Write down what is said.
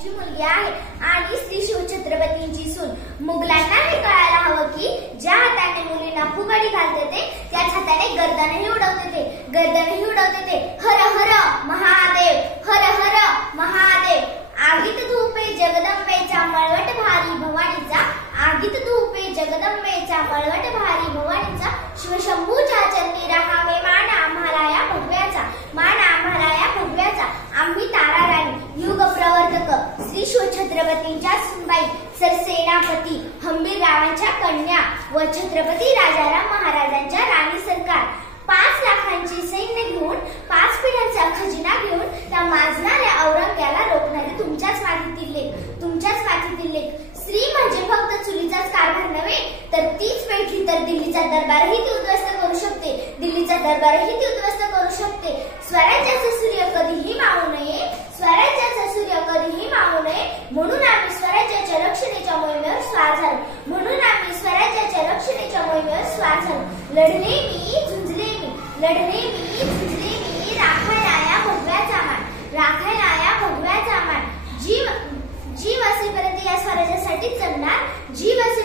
यांची मुलगी आहे आणि श्री शिवछत्रपतींची सून। मुघलांना हे कळायला हवं की ज्या हाताने मुलींना फुगडी घालते ते त्याच हाताने गर्दनही उडवते ते हर हर महादेव, हर हर महादेव। आगीत धूपे जगदंबेचा मळवट भारी भवानीचा, आगीत धूपे जगदंबेचा मळवट भारी भवानीचा। शिवशंभूच्या चरणी राहावे मान आम्हाला या भगव्याचा, मान आम्हाला या भगव्याचा। आम्ही तारा राणी युग प्रवर्तक श्री शिवछत्रपतींच्या सुनबाई सरसेनापती हंबीररावांच्या कन्या व छत्रपती राजाराम महाराजांच्या राणी सरकार। 5 लाखांची सैन्य घेऊन 5 पिढ्यांचा खजिना घेऊन त्या माजणाऱ्या औरंग्याला रोखणारे तुमच्याच मातीतील लेख। स्त्री म्हणजे फक्त चुलीचाच कारभार नव्हे तर तीच पेटली तर दिल्लीचा दरबारही ती उद्ध्वस्त करू शकते। स्वराज्याचा सूर्य कधीही मावू नये, म्हणून आम्ही स्वराज्याच्या रक्षणेच्या मोहिमेवर स्वार झालो। लढले मी झुंजले मी राखायला या भगव्याचा मान। जीव असेपर्यंत या स्वराज्यासाठी जगणार, जीव असे